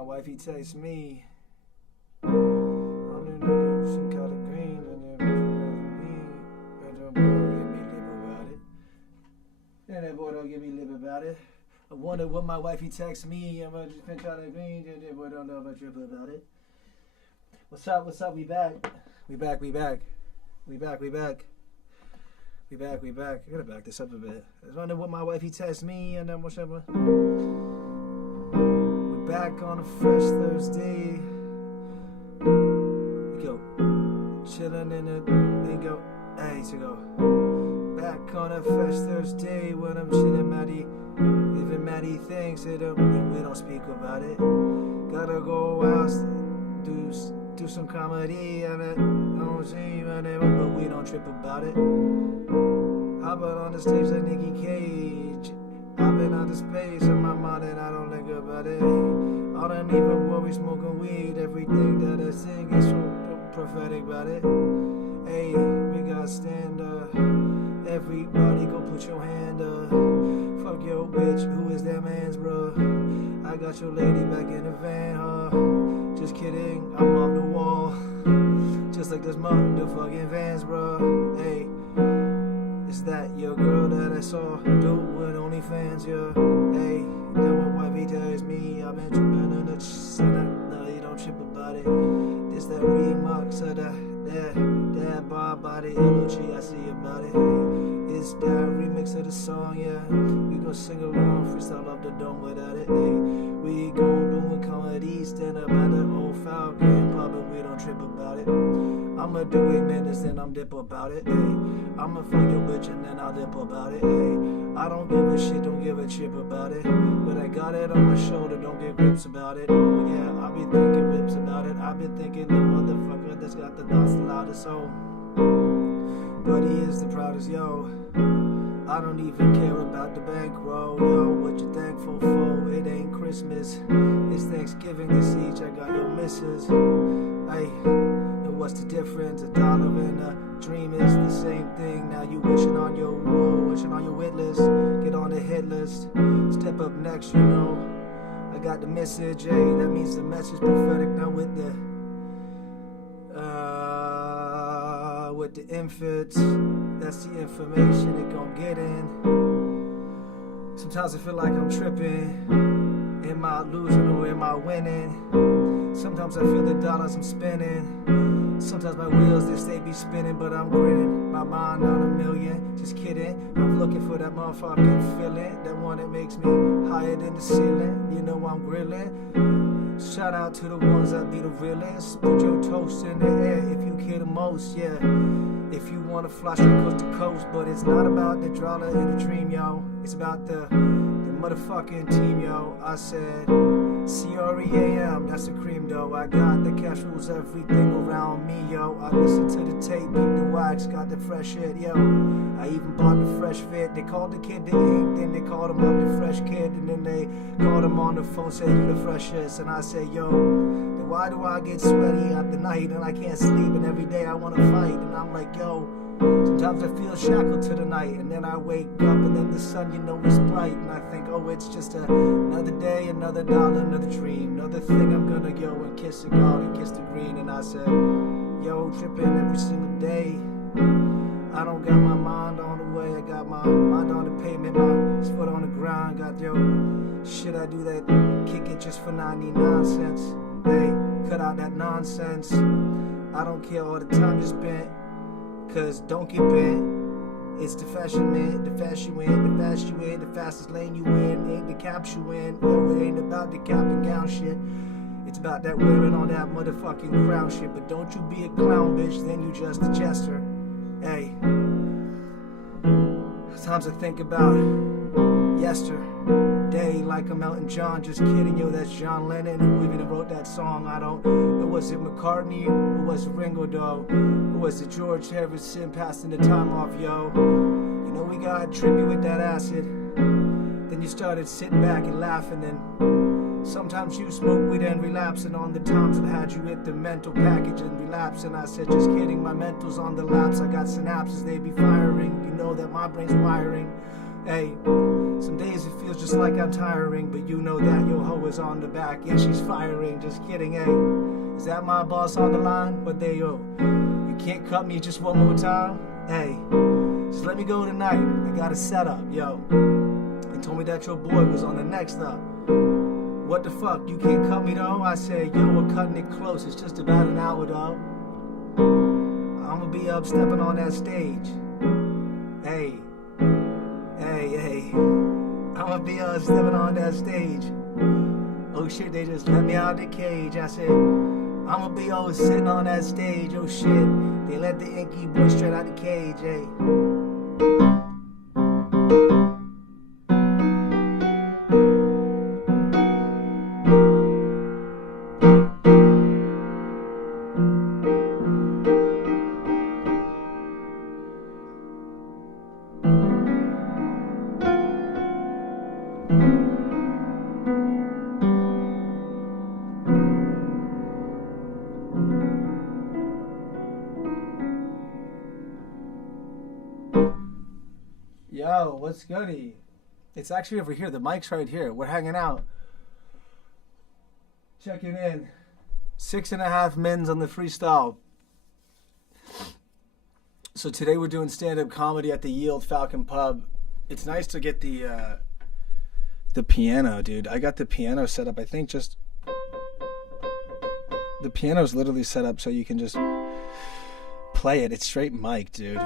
my wifey texts me. Some color green, and that boy don't give me lip about it. I wonder what my wifey texts me. I'm just been color green, and that boy don't know about trip about it. What's up? What's up? We back. We back. We back. We back. We back. We back. We back. I gotta back this up a bit. I was wondering what my wifey texts me, and then whatever. We're back on a fresh Thursday. We go chilling in it. Then go. Hey, to go. Back on a fresh Thursday when I'm chilling, Matty. Even Matty thinks it up, and we don't speak about it. Gotta go out, do some comedy, and it don't seem but we don't trip about it. Hop out on the stage like Nicky Cage. I've been out of space in my mind and I don't think about it. I don't even worry smoking weed. Everything that I sing is so prophetic about it. Hey, we got stand up. Everybody go put your hand up. Fuck your bitch, who is that man's bro? I got your lady back in the van, huh? Just kidding, I'm off the wall. Just like those motherfucking vans, bro. Hey, is that your girl that I saw doing OnlyFans, yeah? Hey, that what wifey tells me. I've been tripping in the no, you don't trip about it. This that remix of that Bob body LOG, I see about it. Hey, it's that remix of the song, yeah. We gon' sing along, freestyle off the dome without it. Hey, we gon' do a comedy, stand up at the Old Falcon Pub, and we don't trip about it. I'ma do 8 minutes, then I'm dip about it. Hey, I'ma fuck your bitch and then I'll dip about it. Hey, I don't give a shit, don't give a chip about it. But I got it on my shoulder, don't get grips about it. Oh yeah, I be thinking rips about it. I been thinking the motherfucker that's got the thoughts the loudest. So, but he is the proudest, yo. I don't even care about the bankroll, yo. What you thankful for? It ain't Christmas, it's Thanksgiving this each. I got your missus. Hey, and what's the difference? $1 and a dream is the same thing. Now you wishing on your hit list. Get on the hit list. Step up next, you know. I got the message, hey. That means the message prophetic. Now with the infants, that's the information it gon' get in. Sometimes I feel like I'm tripping. Am I losing or am I winning? Sometimes I feel the dollars I'm spending. Sometimes my wheels, they be spinning, but I'm grinning. My mind on a million, just kidding. I'm looking for that motherfucking feeling, that one that makes me higher than the ceiling. You know I'm grilling. Shout out to the ones that be the realest. Put your toast in the air if you care the most, yeah. If you wanna fly straight coast to coast, but it's not about the drama and the dream, yo. It's about the motherfucking team, yo. I said CREAM, that's the cream, though. I got the cash rules, everything around me, yo. I listen to the tape, beat the wax, got the fresh hit, yo. I even bought the fresh fit. They called the kid the ink, then they called him up the fresh kid, and then they called him on the phone, said you the freshest. And I said, yo, then why do I get sweaty at the night and I can't sleep, and every day I wanna fight? And I'm like, yo, sometimes I feel shackled to the night, and then I wake up and then the sun, you know, is bright, and I think, oh, it's just another day, another dollar, another dream, another thing I'm gonna go and kiss the gold and kiss the green. And I said, yo, tripping every single day. I don't got my mind on the way, I got my mind on the pavement, my foot on the ground. Got, yo, should I do that, kick it just for 99 cents? Hey, cut out that nonsense. I don't care all the time you spent, cause don't get bent. It's the fashion man, the fashion win, the fast you in, the fastest lane you in, ain't the caps you in. No, it ain't about the cap and gown shit. It's about that wearing on that motherfucking crown shit. But don't you be a clown, bitch, then you just a jester. Hey, sometimes I think about yesterday like I'm Elton John. Just kidding, yo, that's John Lennon who even wrote that song. I don't know, was it McCartney or was it Ringo, though? Or was it George Harrison passing the time off, yo? You know we got trippy with that acid. Then you started sitting back and laughing, and sometimes you smoke weed and relapsing on the times that had you hit the mental package and relapsing. I said, just kidding, my mental's on the laps. I got synapses, they be firing. You know that my brain's wiring Hey, some days it feels just like I'm tiring, but you know that your hoe is on the back. Yeah, she's firing, just kidding, hey. Is that my boss on the line? But they, yo, you can't cut me just one more time? Hey, just let me go tonight. I got a setup, yo. And told me that your boy was on the next up. What the fuck, you can't cut me though? I said, yo, we're cutting it close. It's just about an hour though. I'ma be up stepping on that stage. Hey. I'ma be stepping on that stage. Oh shit, they just let me out the cage. I said, I'ma be sitting on that stage. Oh shit, they let the inky boy straight out the cage, hey. Yo, what's goody? It's actually over here. The mic's right here. We're hanging out. Checking in. 6.5 mins on the freestyle. So today we're doing stand-up comedy at the Ye Old Falcon Pub. It's nice to get the piano, dude. I got the piano set up. I think just... The piano's literally set up so you can just play it. It's straight mic, dude.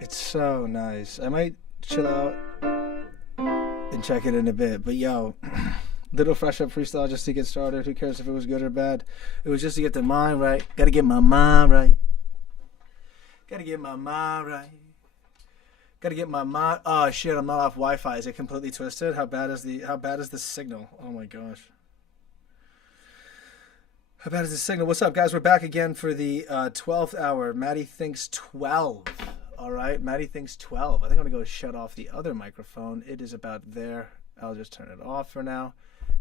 It's so nice. I might chill out and check it in a bit. But yo, little fresh up freestyle just to get started. Who cares if it was good or bad? It was just to get the mind right. Gotta get my mind right. Gotta get my mind right. Gotta get my mind. Oh shit, I'm not off Wi-Fi. Is it completely twisted? How bad is the signal? Oh my gosh. How bad is the signal? What's up, guys? We're back again for the 12th hour. MattyTHINKS 12. All right, MattyTHINKS 12. I think I'm going to go shut off the other microphone. It is about there. I'll just turn it off for now.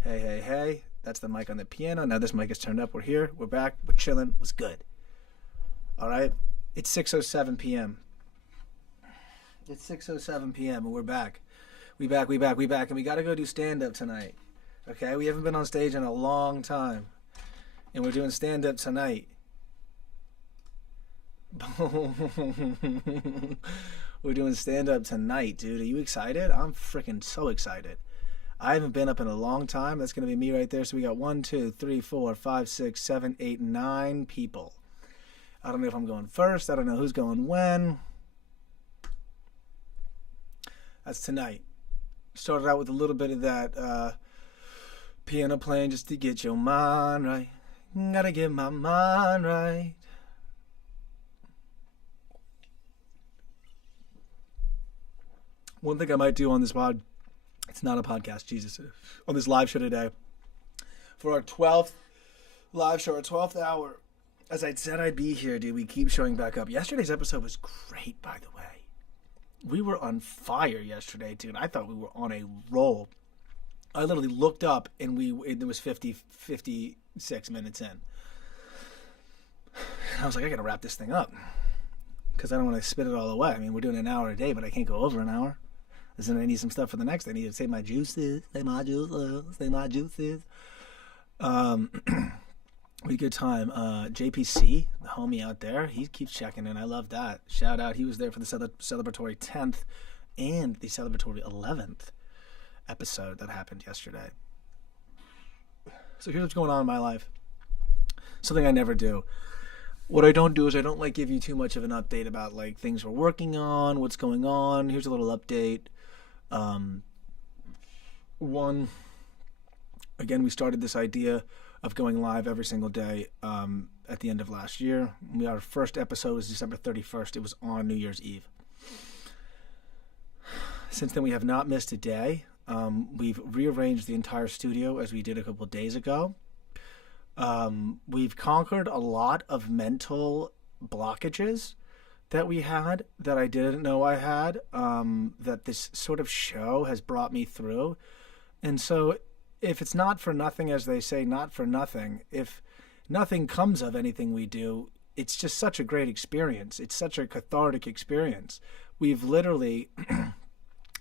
Hey. That's the mic on the piano. Now this mic is turned up. We're here. We're back. We're chilling. It was good. All right. It's 6:07 p.m. It's 6:07 p.m. and we're back. We back. And we got to go do stand-up tonight. Okay? We haven't been on stage in a long time. And we're doing stand-up tonight. We're doing stand-up tonight, dude. Are you excited? I'm freaking so excited. I haven't been up in a long time. That's going to be me right there. So we got 1, 2, 3, 4, 5, 6, 7, 8, 9 people. I don't know if I'm going first. I don't know who's going when. That's tonight. Started out with a little bit of that piano playing just to get your mind right. Gotta get my mind right. One thing I might do on this pod, it's not a podcast, Jesus, on this live show today, for our 12th live show, our 12th hour, as I said I'd be here, dude, we keep showing back up. Yesterday's episode was great, by the way. We were on fire yesterday, dude. I thought we were on a roll. I literally looked up, and it was 56 minutes in. I was like, I gotta wrap this thing up, because I don't want to spit it all away. I mean, we're doing an hour a day, but I can't go over an hour. Listen, I need some stuff for the next. I need to say my juices. We had a good time. JPC, the homie out there, he keeps checking in. I love that. Shout out. He was there for the celebratory 10th and the celebratory 11th episode that happened yesterday. So here's what's going on in my life. Something I never do. What I don't do is I don't like give you too much of an update about like things we're working on, what's going on. Here's a little update. One, again, we started this idea of going live every single day at the end of last year. Our first episode was December 31st. It was on New Year's Eve. Since then, we have not missed a day. We've rearranged the entire studio as we did a couple of days ago. We've conquered a lot of mental blockages that we had that I didn't know I had, that this sort of show has brought me through. And so if it's not for nothing, as they say, not for nothing, if nothing comes of anything we do, it's just such a great experience. It's such a cathartic experience. We've literally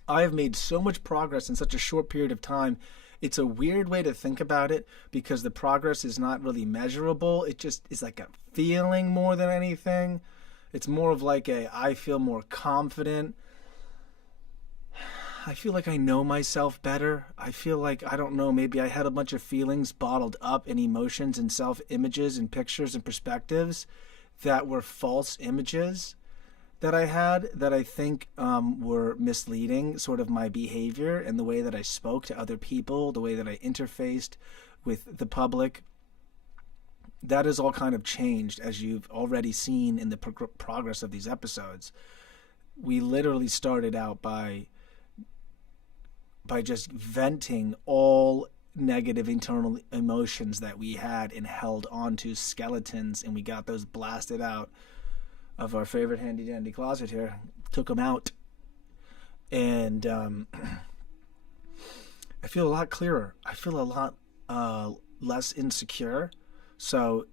I have made so much progress in such a short period of time. It's a weird way to think about it because the progress is not really measurable. It just is like a feeling more than anything. It's more of like I feel more confident. I feel like I know myself better. I feel like, I don't know, maybe I had a bunch of feelings bottled up in emotions and self-images and pictures and perspectives that were false images that I had that I think were misleading sort of my behavior and the way that I spoke to other people, the way that I interfaced with the public. That has all kind of changed, as you've already seen in the progress of these episodes. We literally started out by just venting all negative internal emotions that we had and held onto skeletons, and we got those blasted out of our favorite handy dandy closet here. Took them out, and I feel a lot clearer. I feel a lot less insecure. So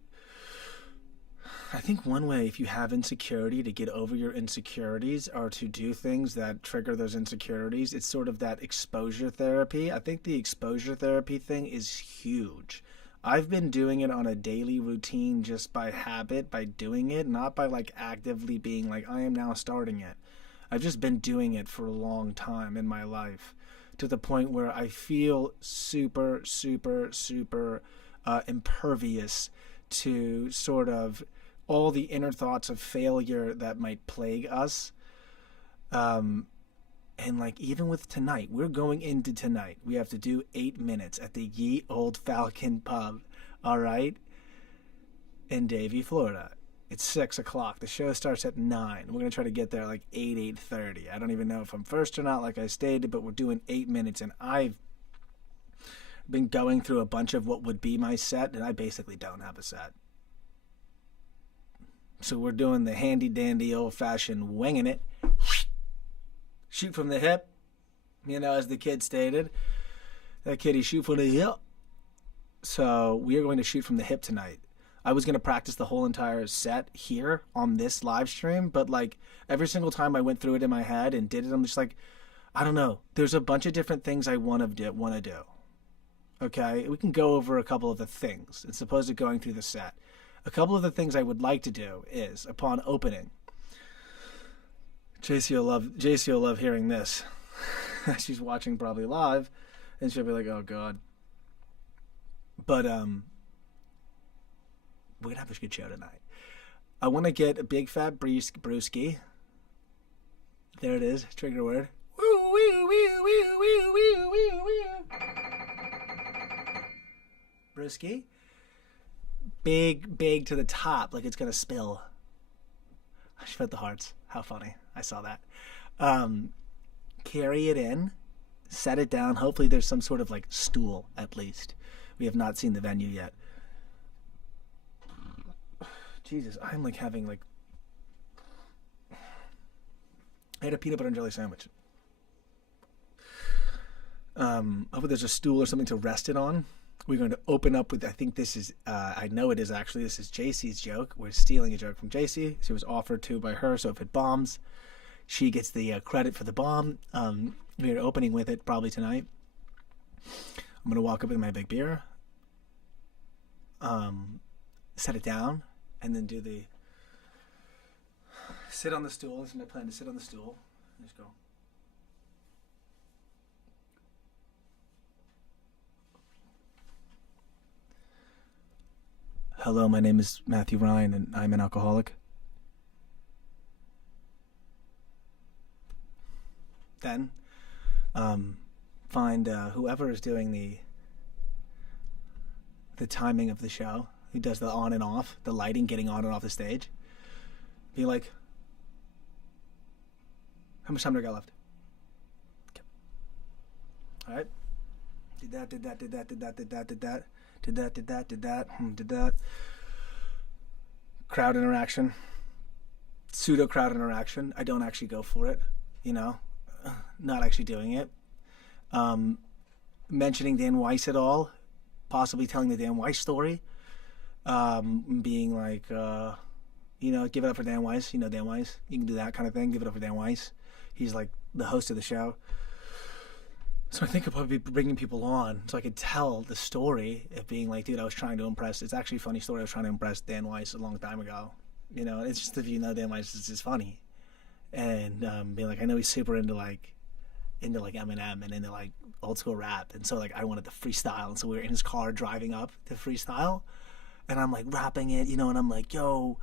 I think one way, if you have insecurity, to get over your insecurities or to do things that trigger those insecurities, it's sort of that exposure therapy. I think the exposure therapy thing is huge. I've been doing it on a daily routine just by habit, by doing it, not by like actively being like, I am now starting it. I've just been doing it for a long time in my life, to the point where I feel super, super, super impervious to sort of all the inner thoughts of failure that might plague us. And like, even with tonight, we're going into tonight. We have to do 8 minutes at the Ye Old Falcon Pub, all right? In Davie, Florida. It's 6 o'clock. The show starts at 9. We're going to try to get there like 8:30. I don't even know if I'm first or not, like I stated, but we're doing 8 minutes. And I've been going through a bunch of what would be my set, and I basically don't have a set. So we're doing the handy-dandy, old-fashioned winging it. Shoot from the hip, you know, as the kid stated. That kitty shoot from the hip. So we are going to shoot from the hip tonight. I was going to practice the whole entire set here on this live stream, but like every single time I went through it in my head and did it, I'm just like, I don't know. There's a bunch of different things I want to do. Okay? We can go over a couple of the things as opposed to going through the set. A couple of the things I would like to do is, upon opening, JC will love hearing this. She's watching probably live, and she'll be like, "Oh God." But we're gonna have a good show tonight. I want to get a big fat brewski. There it is, trigger word. Woo woo woo woo woo woo woo woo. Brewski. Big to the top, like it's gonna spill. I just felt the hearts. How funny. I saw that. Carry it in, set it down. Hopefully there's some sort of like stool, at least. We have not seen the venue yet. Jesus, I'm like having like... I had a peanut butter and jelly sandwich. Hopefully there's a stool or something to rest it on. We're going to open up with, I think this is, I know it is actually, this is JC's joke. We're stealing a joke from JC. She was offered to by her, so if it bombs, she gets the credit for the bomb. We're opening with it probably tonight. I'm going to walk up with my big beer, set it down, and then do the sit on the stool. This is my plan, to sit on the stool. Just go. Hello, my name is Matthew Ryan, and I'm an alcoholic. Then, find whoever is doing the timing of the show, who does the on and off, the lighting, getting on and off the stage. Be like, how much time do I got left? Okay. All right. Did that. Crowd interaction. Pseudo crowd interaction. I don't actually go for it, you know. Not actually doing it. Mentioning Dan Weiss at all. Possibly telling the Dan Weiss story. Being like, you know, give it up for Dan Weiss. You know Dan Weiss. You can do that kind of thing. Give it up for Dan Weiss. He's like the host of the show. So I think I'll probably be bringing people on so I could tell the story of being like, dude, I was trying to impress. It's actually a funny story. I was trying to impress Dan Weiss a long time ago. You know, it's just, if you know Dan Weiss, it's just funny. And being like, I know he's super into Eminem and into like old school rap. And so like I wanted to freestyle. And so we were in his car driving up to freestyle. And I'm like rapping it, you know, and I'm like, yo,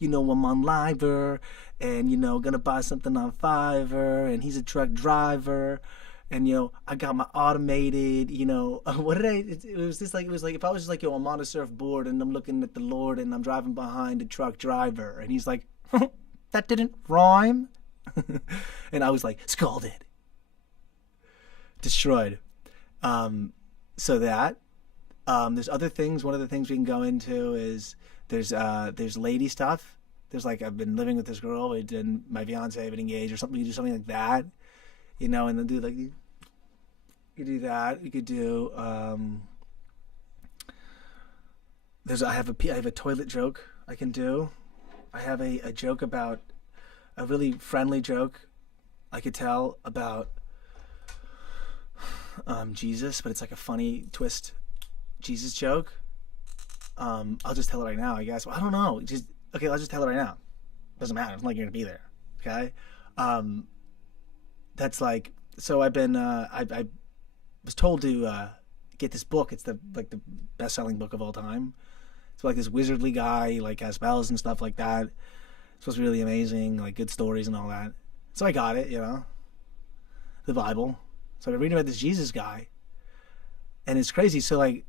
you know, I'm on Liver, and you know, gonna buy something on Fiverr, and he's a truck driver, and you know, I got my automated, you know, what did I? It was just like, it was like if I was just like, yo, I'm on a surfboard and I'm looking at the Lord and I'm driving behind a truck driver, and he's like, that didn't rhyme, and I was like, scalded, destroyed. So that there's other things. One of the things we can go into is there's lady stuff. There's like, I've been living with this girl, and my fiance have been engaged or something. You do something like that, you know, and then do like, you do that. You could do, I have a toilet joke I can do. I have a joke about, a really friendly joke I could tell about Jesus, but it's like a funny twist Jesus joke. I'll just tell it right now, I guess. Well, I don't know. Okay, let's just tell it right now. Doesn't matter. It's not like you're gonna be there. Okay. That's like, so I've been I was told to get this book. It's the best-selling book of all time. It's like this wizardly guy, he like has spells and stuff like that. It's supposed to be really amazing, like good stories and all that. So I got it, you know, the Bible. So I'm reading about this Jesus guy, and it's crazy. So like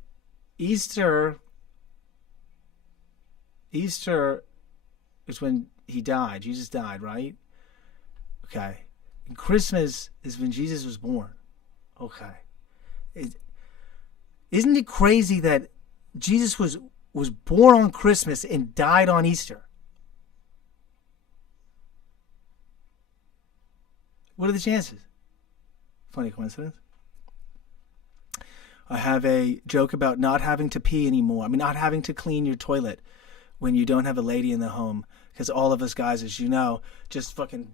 Easter is when he died. Jesus died, right? Okay. And Christmas is when Jesus was born. Okay. Isn't it crazy that Jesus was born on Christmas and died on Easter? What are the chances? Funny coincidence. I have a joke about not having to pee anymore. I mean, not having to clean your toilet when you don't have a lady in the home. Because all of us guys, as you know, just fucking...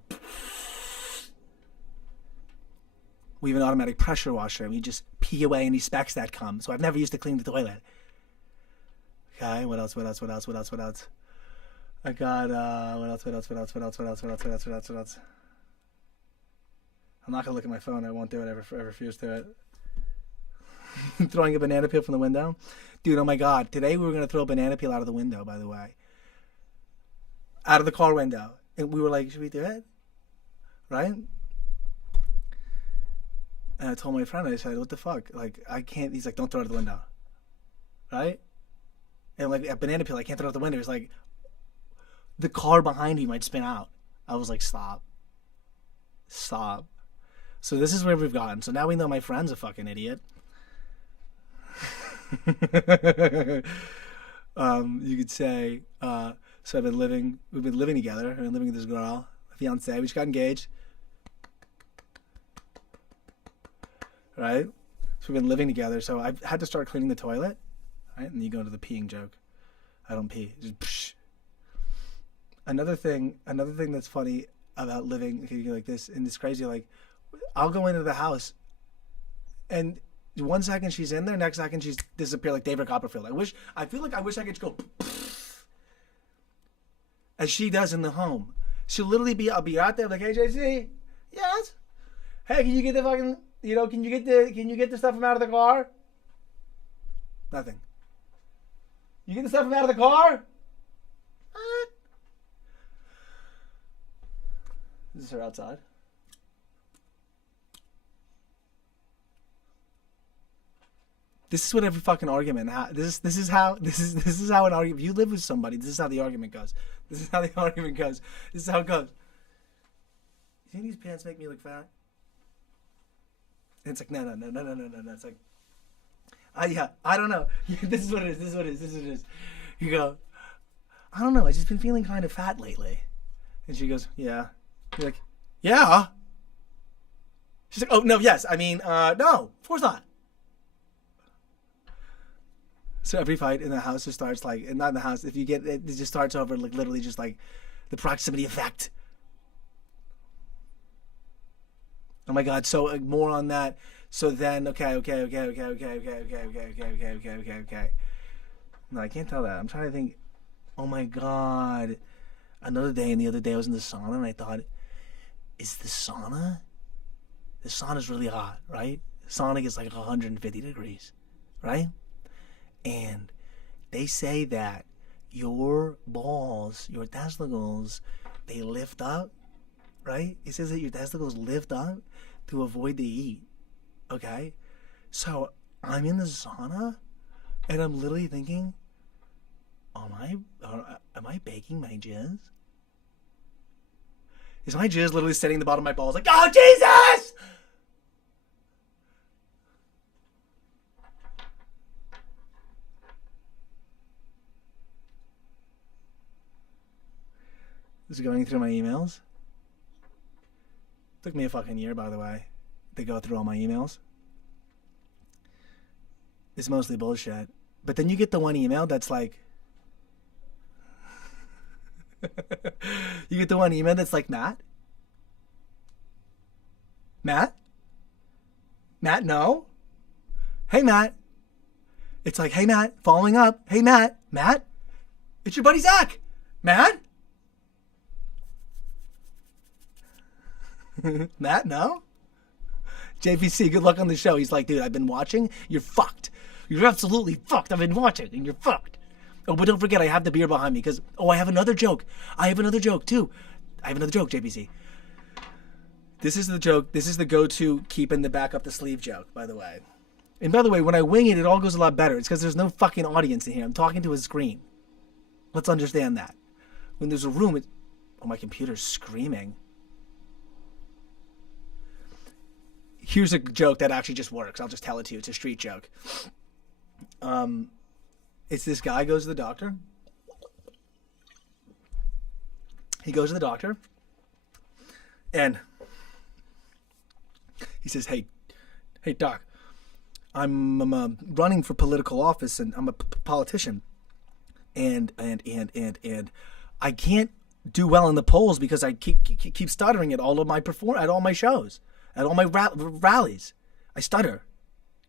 We have an automatic pressure washer, and we just pee away any specks that come. So I've never used to clean the toilet. Okay, what else? I got, what else? I'm not going to look at my phone. I won't do it. I refuse to it. Throwing a banana peel from the window. Dude, oh my God. Today we were going to throw a banana peel out of the window, by the way. Out of the car window. And we were like, should we do it? Right? And I told my friend, I said, what the fuck? Like, I can't. He's like, don't throw it out the window. Right? And like, a banana peel, I can't throw it out the window. It's like, the car behind you might spin out. I was like, stop. So this is where we've gotten. So now we know my friend's a fucking idiot. You could say, so we've been living together. I've been living with this girl, my fiance. We just got engaged. Right? So we've been living together. So I've had to start cleaning the toilet. Right? And you go into the peeing joke. I don't pee. Just psh. Another thing that's funny about living like this, and it's crazy, like, I'll go into the house, and 1 second she's in there, next second she's disappeared like David Copperfield. I feel like I wish I could just go as she does in the home. She'll literally I'll be out there like, hey JC, yes, hey, can you get the fucking, you know, can you get the stuff from out of the car? Nothing. You get the stuff from out of the car? What? Is this her outside? This is what every fucking argument. This is how an argument. If you live with somebody, this is how the argument goes. This is how it goes. You think these pants make me look fat? And it's like no. It's like, yeah, I don't know. This is what it is. You go, I don't know. I've just been feeling kind of fat lately. And she goes, yeah. You're like, yeah. She's like, oh no, yes. I mean, no, of course not. So every fight in the house just starts like, and not in the house, if you get it, just starts over like literally just like the proximity effect. my God. So more on that. So then, okay. No, I can't tell that. I'm trying to think. Oh my God. Another day, and the other day I was in the sauna, and I thought, is the sauna's really hot, right? The sauna gets like 150 degrees, right? And they say that your balls, your testicles, they lift up, right? It says that your testicles lift up to avoid the heat, okay? So I'm in the sauna, and I'm literally thinking, am I baking my jizz? Is my jizz literally sitting at the bottom of my balls like, oh, Jesus! This is going through my emails. Took me a fucking year, by the way, to go through all my emails. It's mostly bullshit. But then you get the one email that's like, you get the one email that's like, Matt? Matt, no. Hey, Matt. It's like, hey, Matt, following up. Hey, Matt, it's your buddy Zach. Matt? Matt, no? JPC, good luck on the show. He's like, dude, I've been watching. You're fucked. You're absolutely fucked. I've been watching, and you're fucked. Oh, but don't forget, I have the beer behind me because, I have another joke. I have another joke, too. I have another joke, JPC. This is the joke. This is the go-to keep in the back up the sleeve joke, by the way. And by the way, when I wing it, it all goes a lot better. It's because there's no fucking audience in here. I'm talking to a screen. Let's understand that. When there's a room, my computer's screaming. Here's a joke that actually just works. I'll just tell it to you. It's a street joke. It's this guy goes to the doctor. He goes to the doctor. And he says, hey, doc, I'm running for political office, and I'm a politician. And I can't do well in the polls because I keep stuttering at all of my at all my shows. At all my rallies, I stutter.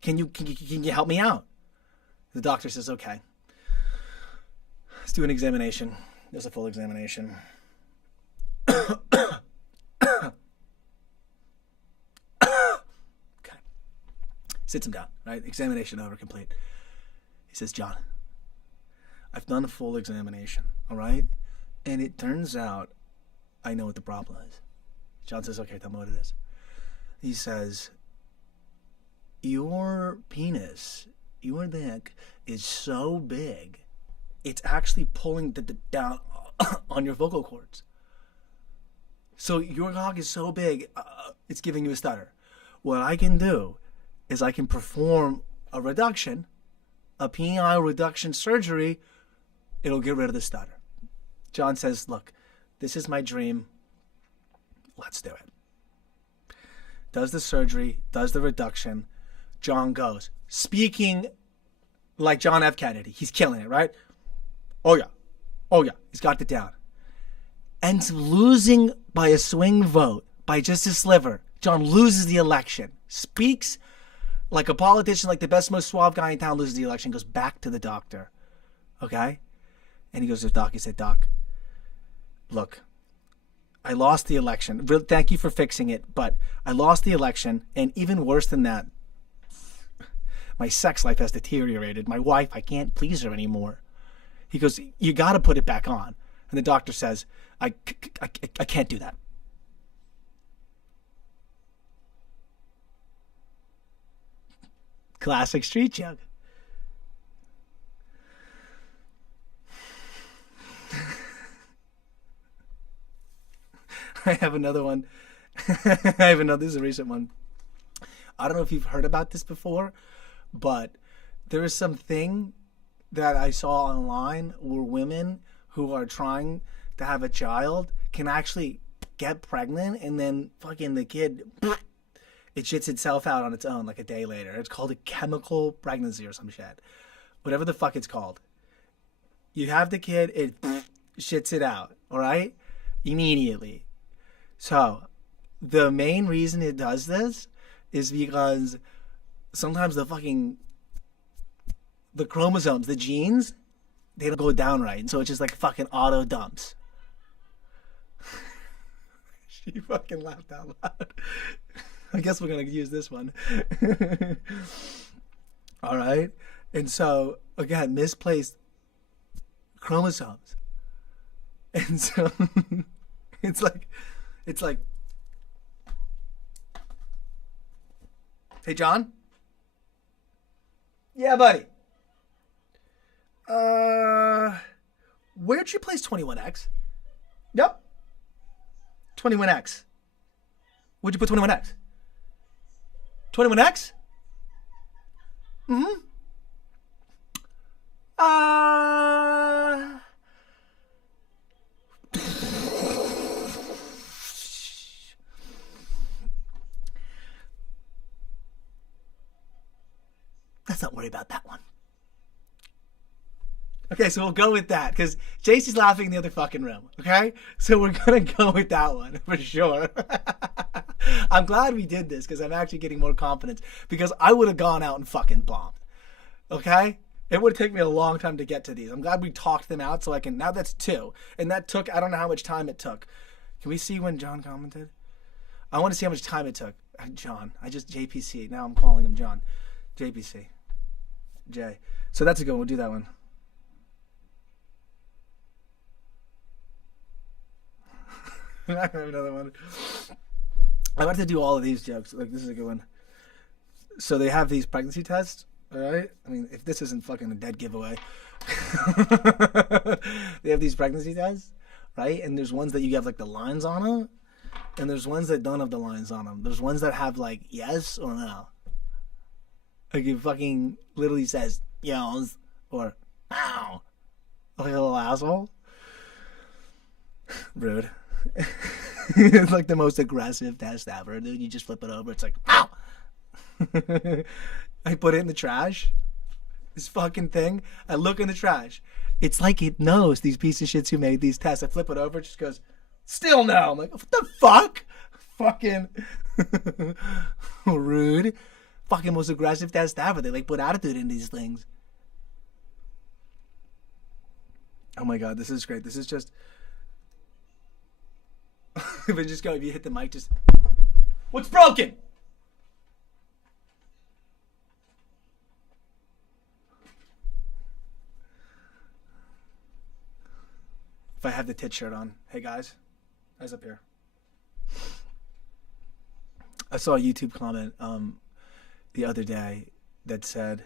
Can you help me out? The doctor says, okay. Let's do an examination. There's a full examination. Okay. Sits him down, right? Examination over, complete. He says, John, I've done a full examination, all right? And it turns out I know what the problem is. John says, okay, tell me what it is. He says, your penis, your dick is so big, it's actually pulling down on your vocal cords. So your cock is so big, it's giving you a stutter. What I can do is I can perform a reduction, a penile reduction surgery. It'll get rid of the stutter. John says, look, this is my dream. Let's do it. Does the surgery, does the reduction. John goes, speaking like John F. Kennedy. He's killing it, right? Oh yeah. He's got it down. And losing by a swing vote, by just a sliver. John loses the election. Speaks like a politician, like the best, most suave guy in town, loses the election, goes back to the doctor. Okay? And he goes to the doc. He said, Doc, look, I lost the election. Thank you for fixing it, but I lost the election, and even worse than that, my sex life has deteriorated. My wife, I can't please her anymore. He goes, you got to put it back on. And the doctor says, I can't do that. Classic street joke. I have another one. This is a recent one. I don't know if you've heard about this before, but there is something that I saw online where women who are trying to have a child can actually get pregnant, and then fucking the kid, it shits itself out on its own like a day later. It's called a chemical pregnancy or some shit. Whatever the fuck it's called. You have the kid, it shits it out, all right? Immediately. So, the main reason it does this is because sometimes the chromosomes, the genes, they don't go down right. And so it's just like fucking auto dumps. She fucking laughed out loud. I guess we're going to use this one. All right. And so, again, misplaced chromosomes. And so it's like, hey, John? Yeah, buddy. Where'd you place 21X? Yep. 21X. Where'd you put 21X? 21X? Mm-hmm. Let's not worry about that one. Okay, so we'll go with that because JC's laughing in the other fucking room. Okay, so we're gonna go with that one for sure. I'm glad we did this because I'm actually getting more confidence because I would have gone out and fucking bombed. Okay, it would take me a long time to get to these. I'm glad we talked them out so I can. Now that's 2, and that took, I don't know how much time it took. Can we see when John commented? I want to see how much time it took. John, JPC. Now I'm calling him John. JPC. J. So that's a good one. We'll do that one. I have another one. I'm about to do all of these jokes. Like, this is a good one. So they have these pregnancy tests, all right? I mean, if this isn't fucking a dead giveaway. They have these pregnancy tests, right? And there's ones that you have, like, the lines on them. And there's ones that don't have the lines on them. There's ones that have, like, yes or no. Like, it fucking literally says, yes, or, ow. Like a little asshole. Rude. It's like the most aggressive test ever, dude. You just flip it over. It's like, ow! I put it in the trash. This fucking thing. I look in the trash. It's like it knows these pieces of shits who made these tests. I flip it over. It just goes, still no. I'm like, what the fuck? Fucking rude. Fucking most aggressive test ever. They like put attitude in these things. Oh my god, this is great. This is just. If you hit the mic, just. What's broken? If I have the tit shirt on. Hey guys. Eyes up here. I saw a YouTube comment the other day that said,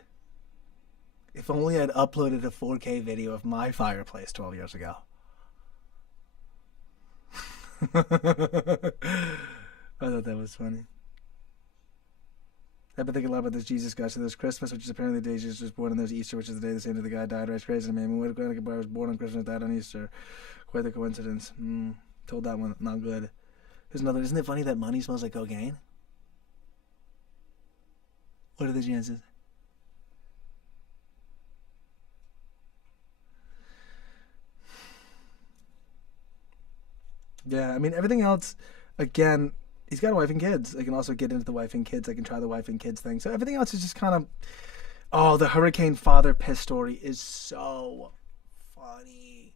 if only I'd uploaded a 4K video of my fireplace 12 years ago. I thought that was funny. I've been thinking a lot about this Jesus guy. So there's Christmas, which is apparently the day Jesus was born, and there's Easter, which is the day the saint of the guy died. Right? It's crazy to me. I mean, what kind of guy was born on Christmas, died on Easter? Quite the coincidence. Told that one, not good. There's another. Isn't it funny that money smells like cocaine? What are the chances? Yeah, I mean, everything else, again, he's got a wife and kids. I can also get into the wife and kids. I can try the wife and kids thing. So everything else is just kind of, oh, the hurricane father piss story is so funny.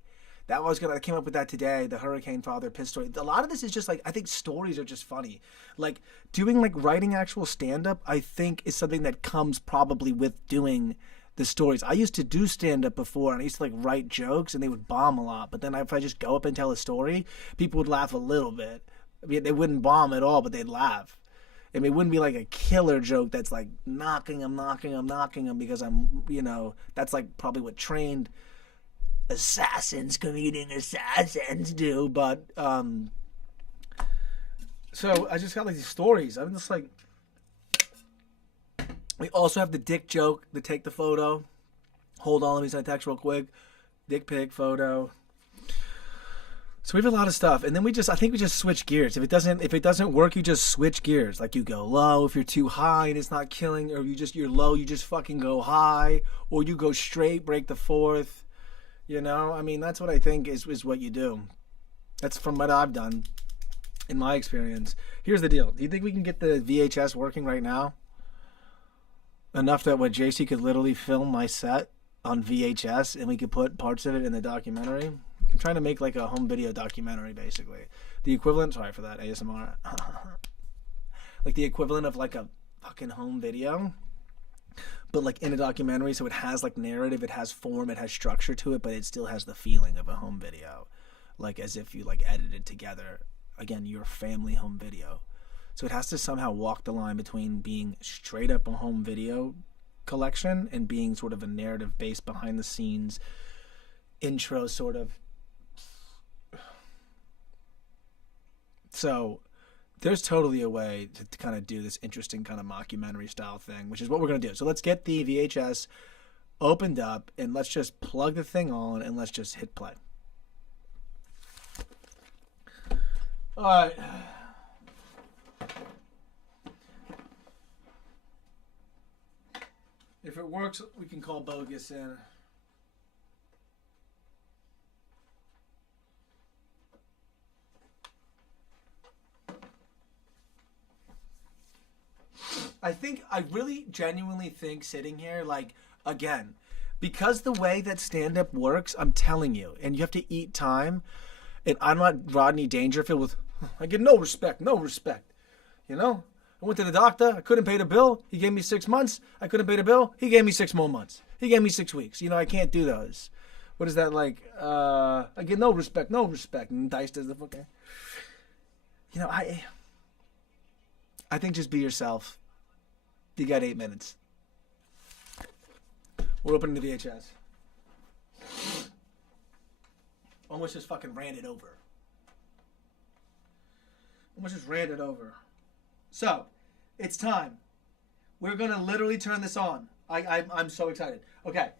I came up with that today, the hurricane father piss story. A lot of this is just like, I think stories are just funny. Like, writing actual stand-up, I think is something that comes probably with doing the stories. I used to do stand-up before, and I used to write jokes, and they would bomb a lot. But then if I just go up and tell a story, people would laugh a little bit. I mean, they wouldn't bomb at all, but they'd laugh. I mean, it wouldn't be like a killer joke that's like knocking them because that's like probably what trained comedian assassins do. But so I just got these stories. I'm just like. We also have the dick joke, the take the photo. Hold on, let me send a text real quick. Dick pic photo. So we have a lot of stuff, and then I think we just switch gears. If it doesn't work, you just switch gears. Like you go low if you're too high and it's not killing, or you're low, you just fucking go high, or you go straight, break the fourth. I mean, that's what I think is what you do. That's from what I've done. in my experience. Here's the deal. Do you think we can get the VHS working right now? Enough that what JC could literally film my set on VHS and we could put parts of it in the documentary? I'm trying to make like a home video documentary, basically. The equivalent, sorry for that, ASMR. Like the equivalent of like a fucking home video, but like in a documentary, so it has like narrative, it has form, it has structure to it, but it still has the feeling of a home video. Like as if you like edited together, again, your family home video. So it has to somehow walk the line between being straight up a home video collection and being sort of a narrative based behind the scenes intro sort of. So there's totally a way to kind of do this interesting kind of mockumentary style thing, which is what we're going to do. So let's get the VHS opened up and let's just plug the thing on and let's just hit play. All right. If it works, we can call Bogus in. I really genuinely think sitting here, like, again, because the way that stand-up works, I'm telling you, and you have to eat time, and I'm not Rodney Dangerfield with, I get no respect, you know? I went to the doctor, I couldn't pay the bill, he gave me 6 months, I couldn't pay the bill, he gave me 6 more months, he gave me 6 weeks, you know, I can't do those. What is that like, I get no respect, and Dice does the fucking, you know, I think just be yourself. You got 8 minutes. We're opening the VHS. Almost just fucking ran it over. So, it's time. We're going to literally turn this on. I'm so excited. Okay.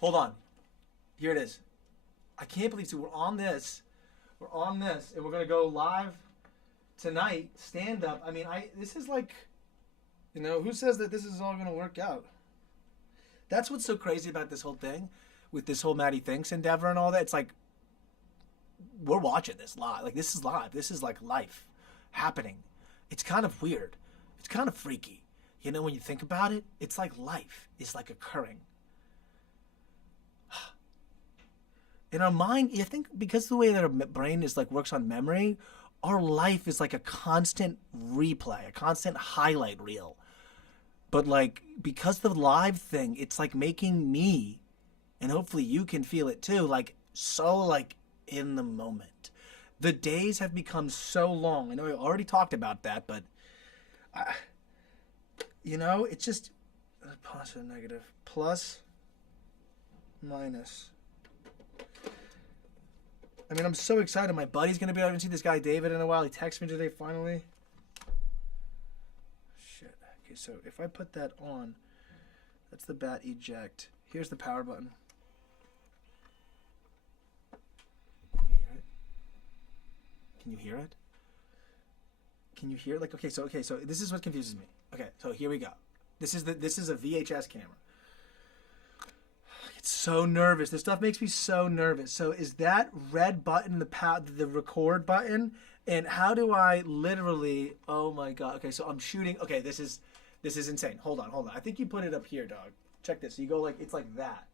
Hold on. Here it is. I can't believe it. We're on this, and we're going to go live tonight, stand up. I mean, this is like, you know, who says that this is all going to work out? That's what's so crazy about this whole thing, with this whole MattyTHINKS endeavor and all that. It's like, we're watching this live. Like, this is live. This is like life happening. It's kind of weird. It's kind of freaky. You know, when you think about it, it's like life is like occurring. In our mind, I think because the way that our brain is like works on memory, our life is like a constant replay, a constant highlight reel. But like, because the live thing, it's like making me, and hopefully you can feel it too, like so like in the moment. The days have become so long. I know I already talked about that, but you know, it's just positive, negative, plus, minus. I mean, I'm so excited. My buddy's going to be able to see this guy David in a while. He texted me today finally. Shit. Okay, so if I put that on, that's the bat eject. Here's the power button. Can you hear it? Can you hear it? Like, okay, so this is what confuses me. Okay, so here we go. This is a VHS camera. So nervous. This stuff makes me so nervous. So is that red button the record button? And how do I literally? Oh my god. Okay, so I'm shooting. Okay, this is insane. Hold on. I think you put it up here, dog. Check this. You go like it's like that.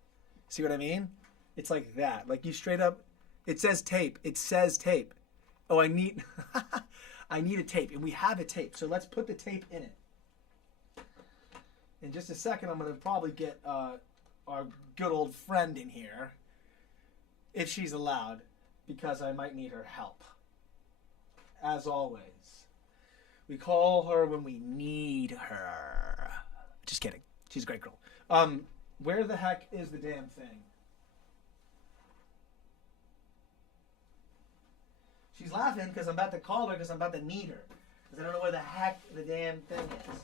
See what I mean? It's like that. Like you straight up. It says tape. Oh, I need I need a tape, and we have a tape. So let's put the tape in it. In just a second, I'm gonna probably get our good old friend in here, if she's allowed, because I might need her help. As always, we call her when we need her. Just kidding. She's a great girl. Where the heck is the damn thing? She's laughing because I'm about to call her because I'm about to need her. Because I don't know where the heck the damn thing is.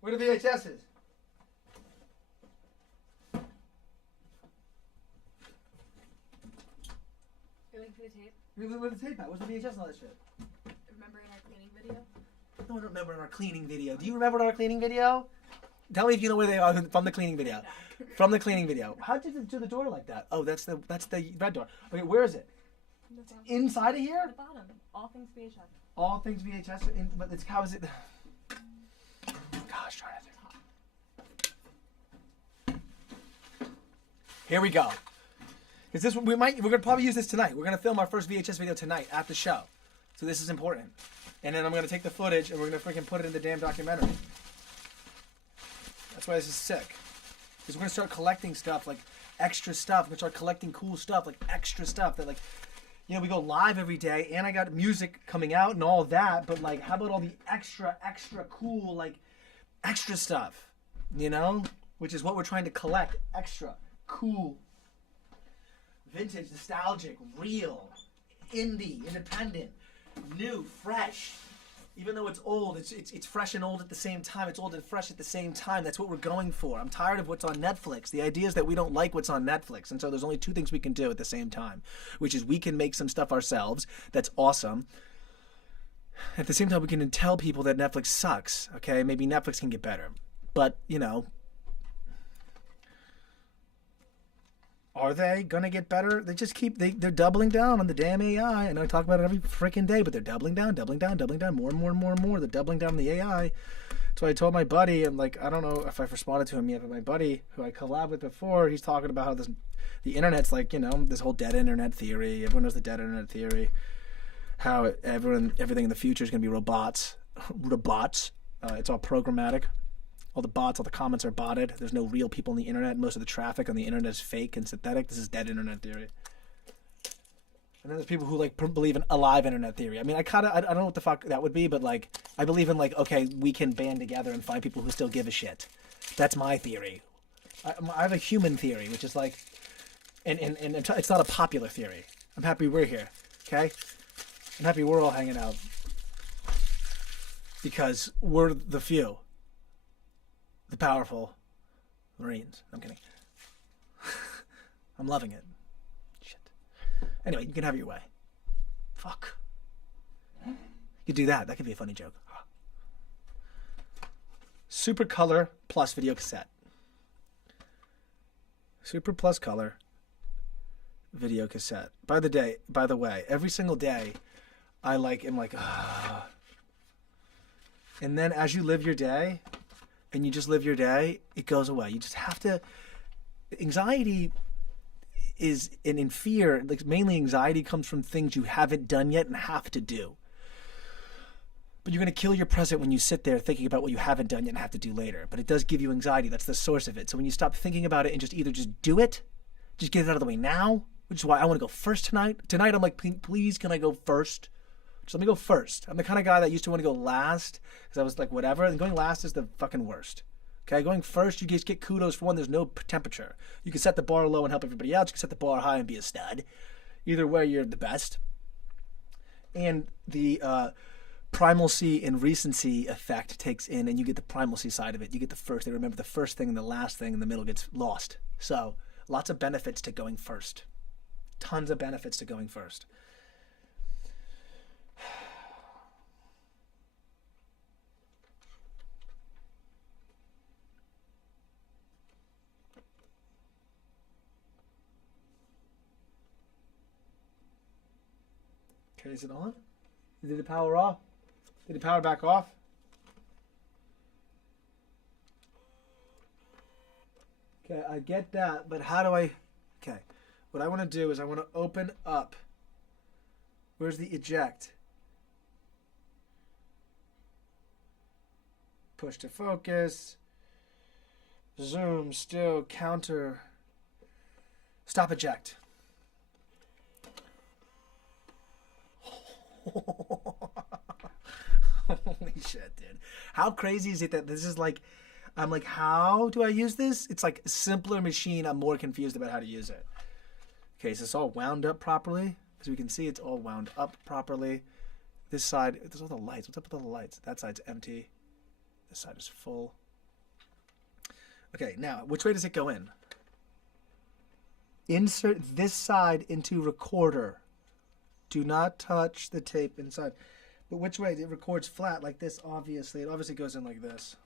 Where the VHS is? You're looking for the tape? Where's the tape at? Where's the VHS and all that shit? Remember in our cleaning video? No, I don't remember our cleaning video. Do you remember our cleaning video? Tell me if you know where they are from the cleaning video. From the cleaning video. How'd you do the door like that? Oh, that's the red door. Okay, where is it? Inside of here? The bottom. All things VHS. All things VHS. But it's how is it? Gosh, darn it. Here we go. Is this we're gonna probably use this tonight. We're gonna film our first VHS video tonight at the show. So this is important. And then I'm gonna take the footage and we're gonna freaking put it in the damn documentary. That's why this is sick. Because we're gonna start collecting stuff, like extra stuff. We're gonna start collecting cool stuff, like extra stuff that, like, you know, we go live every day and I got music coming out and all that, but like, how about all the extra cool, like, extra stuff, you know? Which is what we're trying to collect. Extra, cool, vintage, nostalgic, real, indie, independent, new, fresh. Even though it's old, it's fresh and old at the same time. It's old and fresh at the same time. That's what we're going for. I'm tired of what's on Netflix. The idea is that we don't like what's on Netflix. And so there's only two things we can do at the same time, which is we can make some stuff ourselves that's awesome. At the same time, we can tell people that Netflix sucks. Okay, maybe Netflix can get better. But, you know, are they gonna get better? They just they're doubling down on the damn AI. I know I talk about it every freaking day, but they're doubling down, more and more. They're doubling down on the AI. So I told my buddy, and like, I don't know if I've responded to him yet, but my buddy who I collabed with before, he's talking about how the internet's like, you know, this whole dead internet theory. Everyone knows the dead internet theory. How everything in the future is gonna be robots. It's all programmatic. All the bots, all the comments are botted. There's no real people on the internet. Most of the traffic on the internet is fake and synthetic. This is dead internet theory. And then there's people who like believe in alive internet theory. I mean, I don't know what the fuck that would be, but like, I believe in like, okay, we can band together and find people who still give a shit. That's my theory. I have a human theory, which is like, and it's not a popular theory. I'm happy we're here, okay? I'm happy we're all hanging out because we're the few. The powerful Marines. I'm kidding. I'm loving it. Shit. Anyway, you can have your way. Fuck. You could do that. That could be a funny joke. Super color plus video cassette. Super plus color video cassette. By the way, every single day I am like, and then as you live your day, and you just live your day, it goes away. You just have to. Anxiety is, and in fear, like mainly anxiety comes from things you haven't done yet and have to do. But you're going to kill your present when you sit there thinking about what you haven't done yet and have to do later. But it does give you anxiety. That's the source of it. So when you stop thinking about it and just do it, just get it out of the way now, which is why I want to go first tonight. Tonight I'm like, please, can I go first? Just let me go first. I'm the kind of guy that used to want to go last because I was like, whatever. And going last is the fucking worst. Okay, going first, you just get kudos for one. There's no temperature. You can set the bar low and help everybody else. You can set the bar high and be a stud. Either way, you're the best. And the primalcy and recency effect takes in, and you get the primalcy side of it. You get the first. They remember the first thing and the last thing, and the middle gets lost. So lots of benefits to going first. Tons of benefits to going first. Okay, is it on? Did the power off? Did the power back off? Okay, I get that, but how do I... Okay, what I want to do is I want to open up. Where's the eject? Push to focus. Zoom, still, counter. Stop eject. Holy shit, dude. How crazy is it that this is like, I'm like, how do I use this? It's like a simpler machine. I'm more confused about how to use it. Okay, so it's all wound up properly. As we can see, it's all wound up properly. This side, there's all the lights. What's up with all the lights? That side's empty. This side is full. Okay, now, which way does it go in? Insert this side into recorder. Do not touch the tape inside. But which way? It records flat like this, obviously. It obviously goes in like this.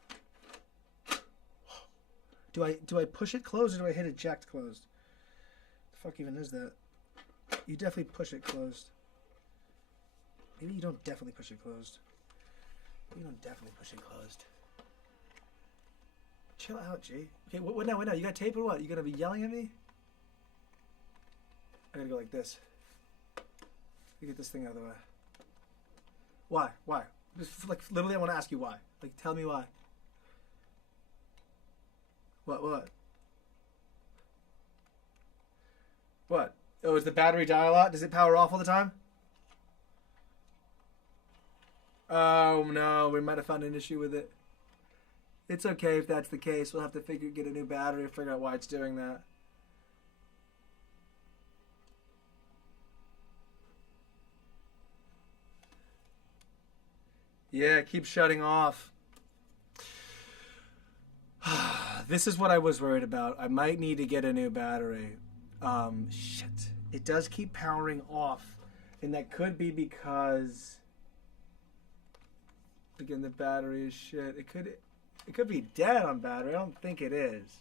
Do I push it closed or do I hit eject closed? The fuck even is that? You definitely push it closed. Maybe you don't definitely push it closed. Maybe you don't definitely push it closed. Chill out, G. Okay, what now? What now? You got tape or what? You gonna be yelling at me? I gotta go like this. You get this thing out of the way. Why? Why? Just like literally, I want to ask you why. Like, tell me why. What? What? Oh, does the battery die a lot? Does it power off all the time? Oh no, we might have found an issue with it. It's okay if that's the case. We'll have to get a new battery and figure out why it's doing that. Yeah, it keeps shutting off. This is what I was worried about. I might need to get a new battery. Shit. It does keep powering off. And that could be because... Again, the battery is shit. It could be dead on battery. I don't think it is.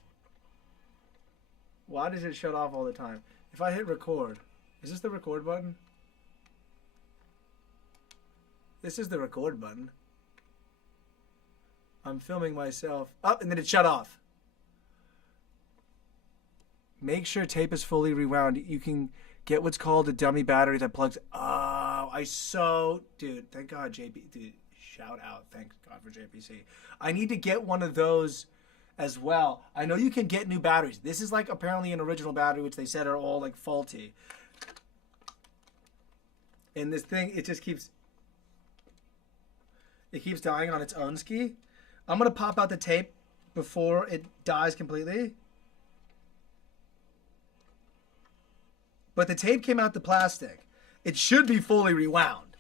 Why does it shut off all the time? If I hit record... Is this the record button? This is the record button. I'm filming myself. Oh, and then it shut off. Make sure tape is fully rewound. You can get what's called a dummy battery that plugs. Oh, dude, thank God, JP. Dude, shout out. Thank God for JPC. I need to get one of those as well. I know you can get new batteries. This is like apparently an original battery, which they said are all like faulty. And this thing, it keeps dying on its own ski. I'm going to pop out the tape before it dies completely. But the tape came out the plastic. It should be fully rewound.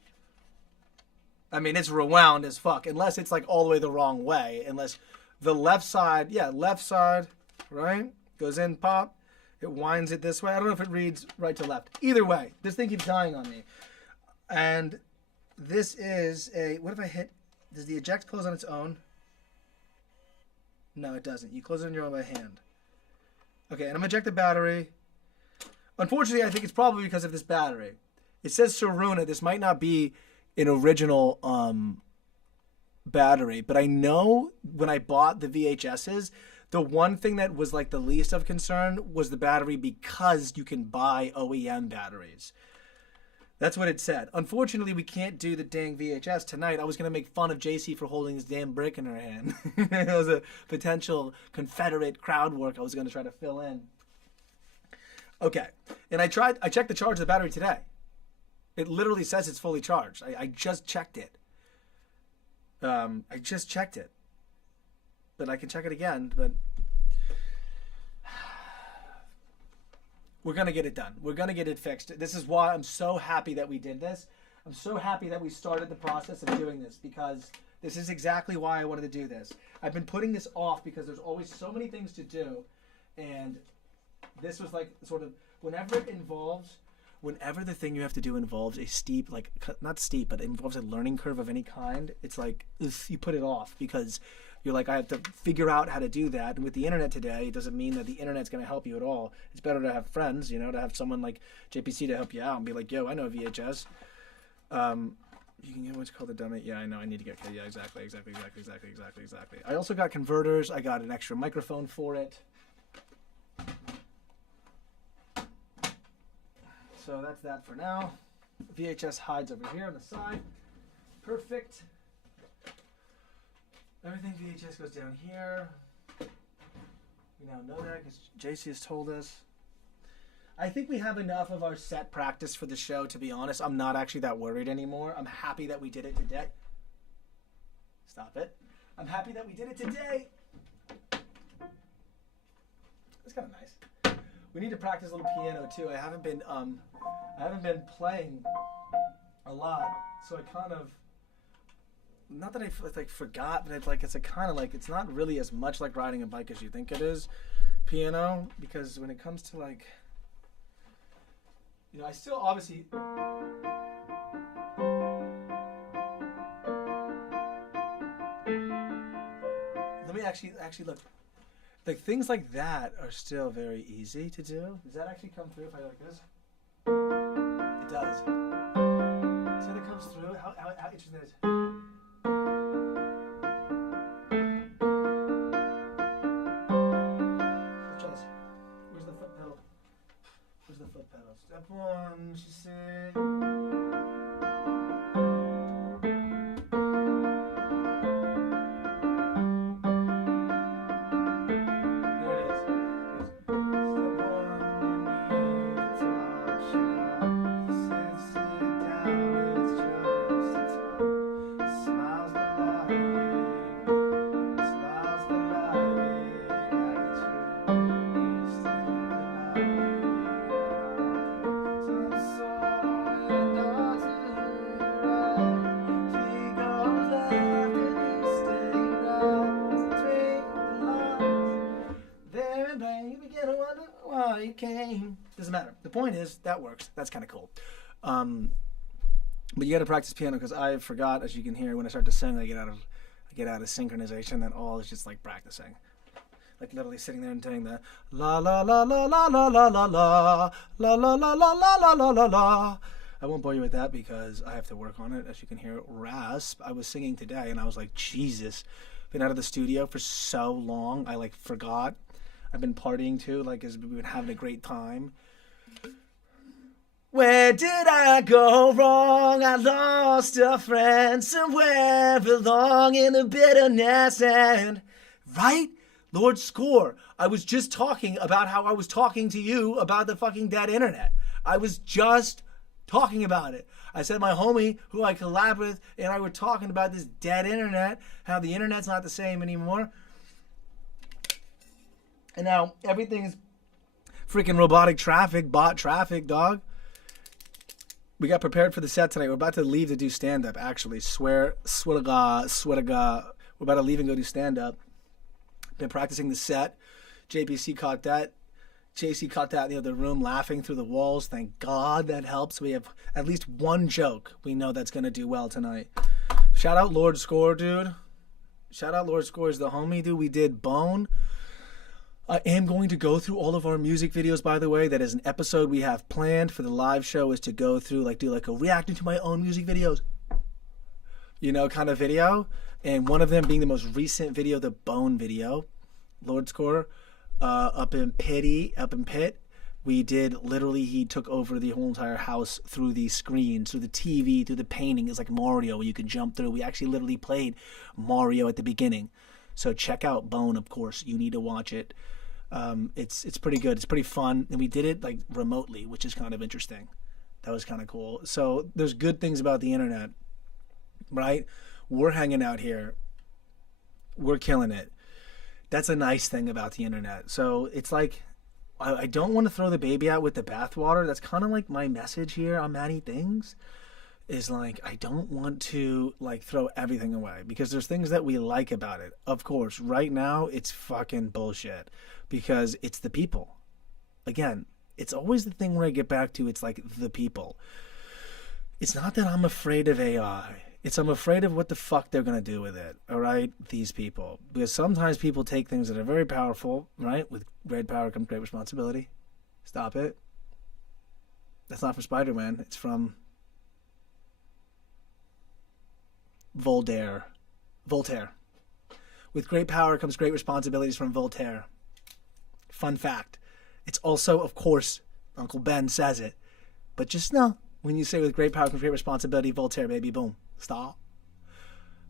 I mean, it's rewound as fuck. Unless it's like all the way the wrong way. Unless the left side, right? Goes in, pop. It winds it this way. I don't know if it reads right to left. Either way, this thing keeps dying on me. And this is a, what if I hit, does the eject close on its own? No, it doesn't. You close it on your own by hand. Okay, and I'm going to eject the battery. Unfortunately, I think it's probably because of this battery. It says Saruna. This might not be an original battery, but I know when I bought the VHSs, the one thing that was like the least of concern was the battery because you can buy OEM batteries. That's what it said. Unfortunately, we can't do the dang VHS tonight. I was going to make fun of JC for holding this damn brick in her hand. It was a potential Confederate crowd work I was going to try to fill in. Okay. And I checked the charge of the battery today. It literally says it's fully charged. I just checked it. But I can check it again, but... We're going to get it done. We're going to get it fixed. This is why I'm so happy that we did this. I'm so happy that we started the process of doing this because this is exactly why I wanted to do this. I've been putting this off because there's always so many things to do. And this was like sort of whenever the thing you have to do involves a steep, like not steep, but it involves a learning curve of any kind, it's like you put it off because you're like, I have to figure out how to do that. And with the internet today, it doesn't mean that the internet's going to help you at all. It's better to have friends, to have someone like JPC to help you out and be like, yo, I know VHS. You can get what's called a dummy. Yeah, I know. I need to get, yeah, exactly. I also got converters. I got an extra microphone for it. So that's that for now. VHS hides over here on the side. Perfect. Everything VHS goes down here. We now know that because JC has told us. I think we have enough of our set practice for the show, to be honest. I'm not actually that worried anymore. I'm happy that we did it today. Stop it. I'm happy that we did it today. That's kind of nice. We need to practice a little piano too. I haven't been playing a lot, so I kind of, not that I like forgot, but it's not really as much like riding a bike as you think it is, piano, because when it comes to like, I still obviously, actually, look. Like, things like that are still very easy to do. Does that actually come through if I go like this? It does. See how that comes through? How interesting it is. Let's try this. Where's the foot pedal? Where's the foot pedal? Step one, she said. Doesn't matter. The point is that works. That's kind of cool. But you got to practice piano because I forgot, as you can hear, when I start to sing, I get out of synchronization. That all is just like practicing, like literally sitting there and doing the la la la la la la la la la la la la la la la la la la. I won't bore you with that because I have to work on it. As you can hear, rasp. I was singing today and I was like, Jesus, been out of the studio for so long. I like forgot. I've been partying too, like as we've been having a great time. Where did I go wrong? I lost a friend somewhere along in the bitterness and right? Lord Score, I was just talking about how I was talking to you about the fucking dead internet. I was just talking about it. I said my homie who I collab with and I were talking about this dead internet, how the internet's not the same anymore. And now everything's freaking robotic traffic, bot traffic, dog. We got prepared for the set tonight. We're about to leave to do stand-up, actually. Swear to God. We're about to leave and go do stand-up. Been practicing the set. JPC caught that. JC caught that in the other room, laughing through the walls. Thank God that helps. We have at least one joke we know that's going to do well tonight. Shout out Lord Score, dude. Shout out Lord Score is the homie, dude. We did Bone. I am going to go through all of our music videos, by the way. That is an episode we have planned for the live show, is to go through, like, do like a reacting to my own music videos, you know, kind of video. And one of them being the most recent video, the Bone video, Lord Score, up in Pitt. We did, literally, he took over the whole entire house through the screens, through the TV, through the painting. It's like Mario, where you can jump through. We actually literally played Mario at the beginning. So check out Bone, of course. You need to watch it. It's pretty good. It's pretty fun. And we did it like remotely, which is kind of interesting. That was kind of cool. So there's good things about the internet, right? We're hanging out here. We're killing it. That's a nice thing about the internet. So it's like, I don't want to throw the baby out with the bathwater. That's kind of like my message here on MattyTHINKS. Is like, I don't want to like throw everything away because there's things that we like about it. Of course, right now it's fucking bullshit because it's the people. Again, it's always the thing where I get back to, it's like the people. It's not that I'm afraid of AI. It's I'm afraid of what the fuck they're going to do with it. All right? These people. Because sometimes people take things that are very powerful, right? With great power comes great responsibility. Stop it. That's not from Spider-Man. It's from Voltaire. With great power comes great responsibilities, from Voltaire. Fun fact. It's also, of course, Uncle Ben says it. But just know, when you say with great power comes great responsibility, Voltaire, baby, boom. Stop.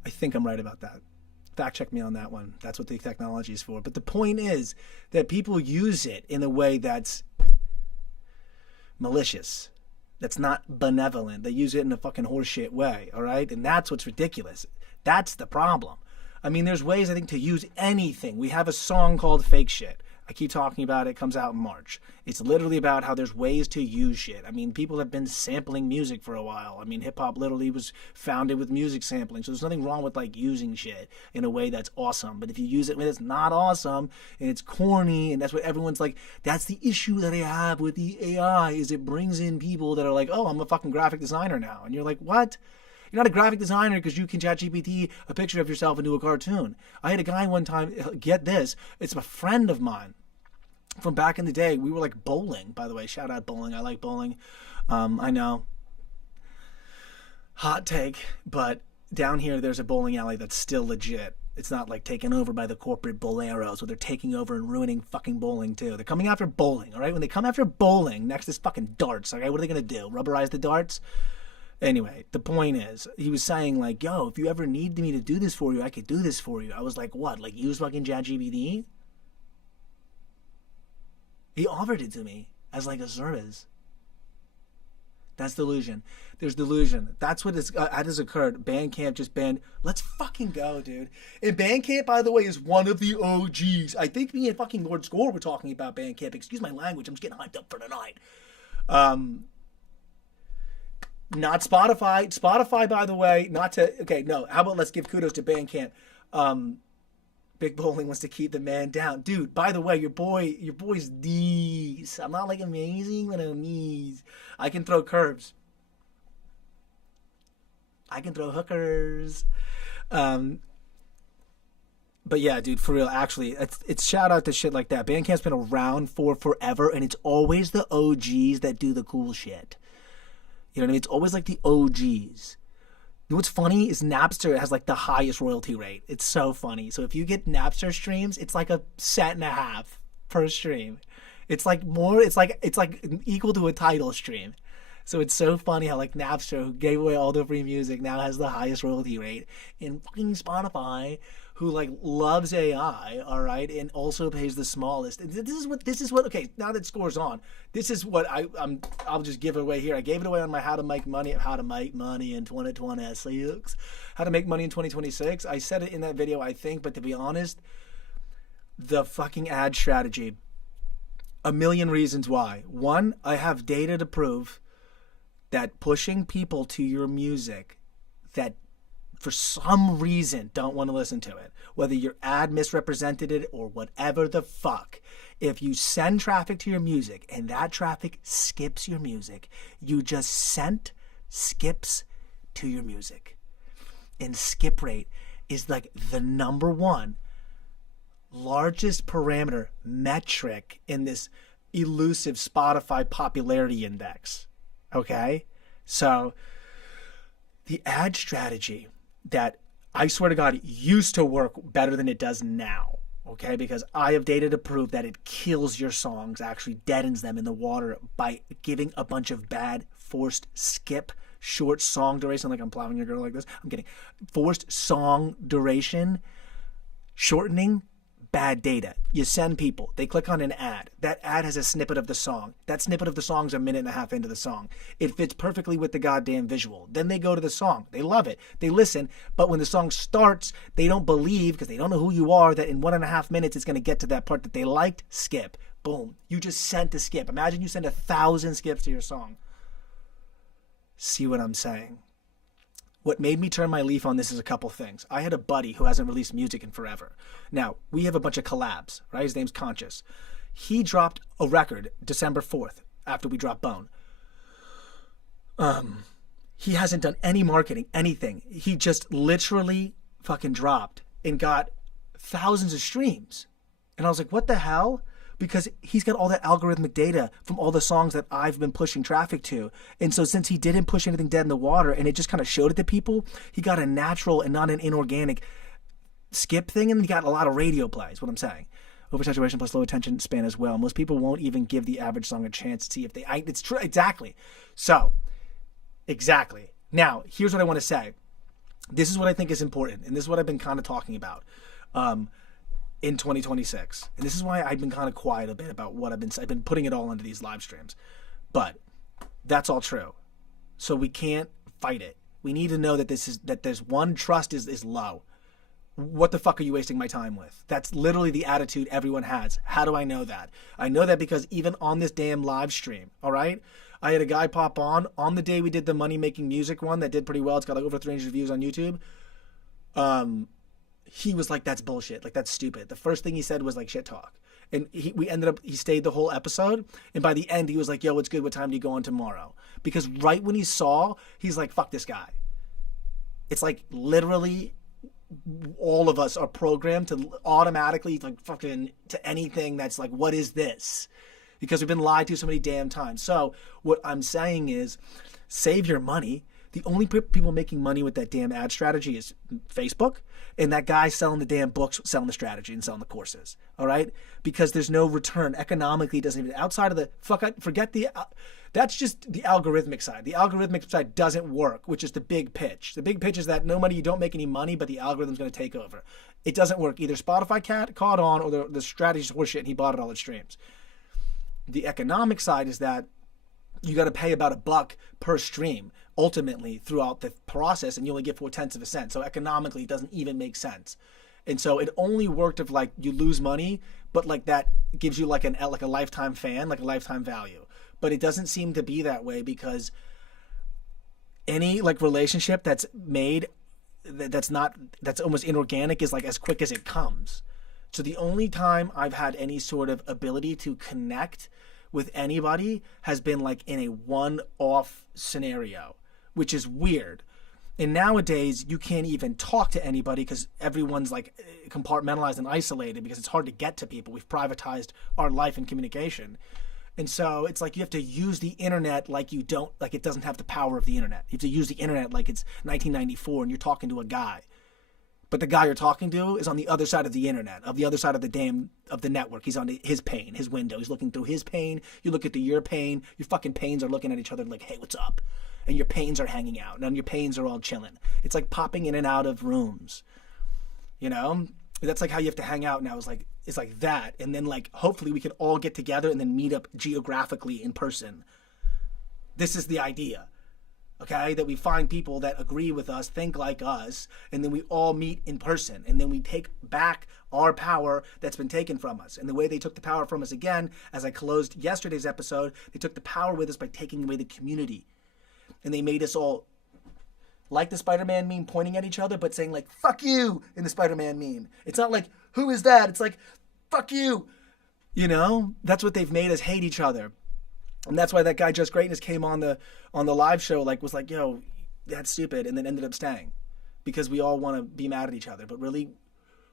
I think I'm right about that. Fact check me on that one. That's what the technology is for. But the point is that people use it in a way that's malicious. That's not benevolent. They use it in a fucking horseshit way, all right? And that's what's ridiculous. That's the problem. I mean, there's ways, I think, to use anything. We have a song called Fake Shit. I keep talking about it. It comes out in March. It's literally about how there's ways to use shit. I mean, people have been sampling music for a while. I mean, hip-hop literally was founded with music sampling. So there's nothing wrong with, like, using shit in a way that's awesome. But if you use it when it's not awesome and it's corny, and that's what everyone's like, that's the issue that I have with the AI, is it brings in people that are like, oh, I'm a fucking graphic designer now. And you're like, what? You're not a graphic designer because you can ChatGPT a picture of yourself into a cartoon. I had a guy one time, get this, it's a friend of mine from back in the day. We were like bowling, by the way. Shout out bowling. I like bowling. I know. Hot take, but down here there's a bowling alley that's still legit. It's not like taken over by the corporate boleros where they're taking over and ruining fucking bowling too. They're coming after bowling, all right? When they come after bowling, next is fucking darts, okay? What are they going to do? Rubberize the darts? Anyway, the point is, he was saying like, yo, if you ever need me to do this for you, I could do this for you. I was like, what? Like use fucking ChatGPT? He offered it to me as like a service. That's delusion. There's delusion. That's what has occurred. Bandcamp just banned. Let's fucking go, dude. And Bandcamp, by the way, is one of the OGs. I think me and fucking Lord Score were talking about Bandcamp. Excuse my language. I'm just getting hyped up for tonight. Not Spotify. Spotify, by the way, not to... Okay, no. How about let's give kudos to Bandcamp. Big Bowling wants to keep the man down. Dude, by the way, your boy's D's. I'm not like amazing, but I'm D's. I can throw curves. I can throw hookers. But yeah, dude, for real, actually, it's shout out to shit like that. Bandcamp's been around for forever, and it's always the OGs that do the cool shit. You know what I mean? It's always like the OGs. You know what's funny is Napster has like the highest royalty rate. It's so funny. So if you get Napster streams, it's like $1.50 per stream. It's like more. It's like equal to a Tidal stream. So it's so funny how like Napster, who gave away all the free music, now has the highest royalty rate. And fucking Spotify, who like loves AI, all right, and also pays the smallest. And this is what. Okay, now that Score's on, this is what I'll just give it away here. I gave it away on my how to make money in 2026, how to make money in 2026. I said it in that video, I think, but to be honest, the fucking ad strategy. A million reasons why. One, I have data to prove that pushing people to your music that for some reason don't want to listen to it, whether your ad misrepresented it or whatever the fuck, if you send traffic to your music and that traffic skips your music, you just sent skips to your music. And skip rate is like the number one largest parameter metric in this elusive Spotify popularity index. Okay? So the ad strategy that I swear to God used to work better than it does now. Okay? Because I have data to prove that it kills your songs, actually deadens them in the water by giving a bunch of bad forced skip short song duration. Like I'm plowing your girl like this. I'm kidding. Forced song duration shortening. Bad data. You send people. They click on an ad. That ad has a snippet of the song. That snippet of the song's a minute and a half into the song. It fits perfectly with the goddamn visual. Then they go to the song. They love it. They listen. But when the song starts, they don't believe, because they don't know who you are, that in 1.5 minutes it's going to get to that part that they liked. Skip. Boom. You just sent a skip. Imagine you send 1,000 skips to your song. See what I'm saying? What made me turn my leaf on this is a couple things. I had a buddy who hasn't released music in forever. Now, we have a bunch of collabs, right? His name's Conscious. He dropped a record December 4th after we dropped Bone. He hasn't done any marketing, anything. He just literally fucking dropped and got thousands of streams. And I was like, what the hell? Because he's got all that algorithmic data from all the songs that I've been pushing traffic to. And so since he didn't push anything dead in the water and it just kind of showed it to people, he got a natural and not an inorganic skip thing, and he got a lot of radio plays, what I'm saying. Oversaturation plus low attention span as well. Most people won't even give the average song a chance to see if they... it's true. Exactly. So, exactly. Now, here's what I want to say. This is what I think is important, and this is what I've been kind of talking about. In 2026. And this is why I've been kind of quiet a bit about what I've been putting it all into these live streams. But that's all true. So we can't fight it. We need to know that there's one, trust is low. What the fuck are you wasting my time with? That's literally the attitude everyone has. How do I know that? I know that because even on this damn live stream, all right? I had a guy pop on the day we did the money making music one that did pretty well. It's got like over 300 views on YouTube. He was like, that's bullshit. Like, that's stupid. The first thing he said was like shit talk. And he stayed the whole episode. And by the end, he was like, yo, what's good? What time do you go on tomorrow? Because right when he saw, he's like, fuck this guy. It's like literally all of us are programmed to automatically like fucking to anything that's like, what is this? Because we've been lied to so many damn times. So what I'm saying is save your money. The only people making money with that damn ad strategy is Facebook and that guy selling the damn books, selling the strategy and selling the courses. All right? Because there's no return. Economically, it doesn't even, outside of the, forget the, that's just the algorithmic side. The algorithmic side doesn't work, which is the big pitch. The big pitch is that you don't make any money, but the algorithm's going to take over. It doesn't work. Either Spotify caught on or the strategy's horseshit and he bought it all at streams. The economic side is that you got to pay about $1 per stream ultimately throughout the process, and you only get 0.4 cents. So economically, it doesn't even make sense. And so it only worked if like you lose money, but like that gives you like a lifetime fan, like a lifetime value. But it doesn't seem to be that way because any like relationship that's made that's almost inorganic is like as quick as it comes. So the only time I've had any sort of ability to connect with anybody has been like in a one-off scenario, which is weird. And nowadays you can't even talk to anybody because everyone's like compartmentalized and isolated because it's hard to get to people. We've privatized our life and communication. And so it's like you have to use the internet like it doesn't have the power of the internet. You have to use the internet like it's 1994 and you're talking to a guy. But the guy you're talking to is on the other side of the internet, of the other side of the network. He's on his pane, his window. He's looking through his pane. You look at your pane. Your fucking panes are looking at each other like, hey, what's up? And your panes are hanging out. And your panes are all chilling. It's like popping in and out of rooms. You know? That's like how you have to hang out now. It's like that. And then like hopefully we can all get together and then meet up geographically in person. This is the idea. Okay, that we find people that agree with us, think like us, and then we all meet in person. And then we take back our power that's been taken from us. And the way they took the power from us again, as I closed yesterday's episode, they took the power with us by taking away the community. And they made us all like the Spider-Man meme pointing at each other, but saying like, fuck you in the Spider-Man meme. It's not like, who is that? It's like, fuck you. You know, that's what they've made us hate each other. And that's why that guy Just Greatness came on the live show, was like, yo, that's stupid, and then ended up staying. Because we all want to be mad at each other. But really,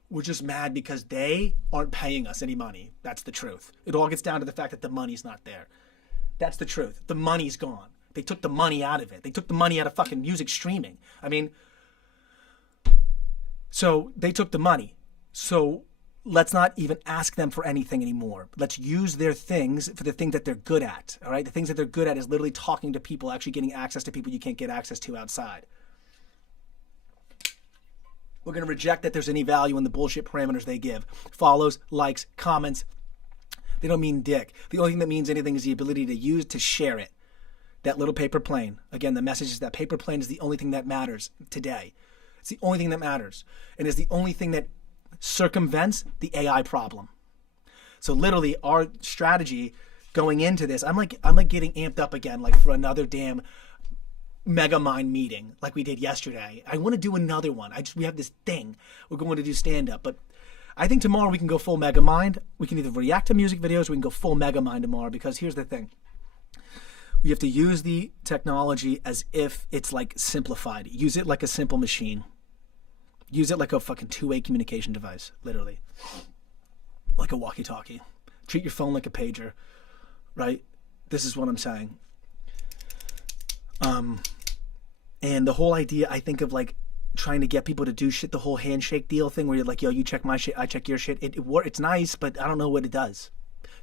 we're just mad because they aren't paying us any money. That's the truth. It all gets down to the fact that the money's not there. That's the truth. The money's gone. They took the money out of it. They took the money out of fucking music streaming. I mean, so they took the money. So let's not even ask them for anything anymore. Let's use their things for the thing that they're good at, all right? The things that they're good at is literally talking to people, actually getting access to people you can't get access to outside. We're going to reject that there's any value in the bullshit parameters they give. Follows, likes, comments. They don't mean dick. The only thing that means anything is the ability to share it. That little paper plane. Again, the message is that paper plane is the only thing that matters today. It's the only thing that matters. And it's the only thing that circumvents the AI problem. So literally our strategy going into this, I'm like getting amped up again, like for another damn mega mind meeting like we did yesterday. I want to do another one. We have this thing. We're going to do stand up, but I think tomorrow we can go full mega mind. We can either react to music videos or we can go full mega mind tomorrow, because here's the thing. We have to use the technology as if it's like simplified. Use it like a simple machine. Use it like a fucking two-way communication device, literally. Like a walkie-talkie. Treat your phone like a pager, right? This is what I'm saying. And the whole idea, I think, of like trying to get people to do shit, the whole handshake deal thing where you're like, yo, you check my shit, I check your shit. It's nice, but I don't know what it does.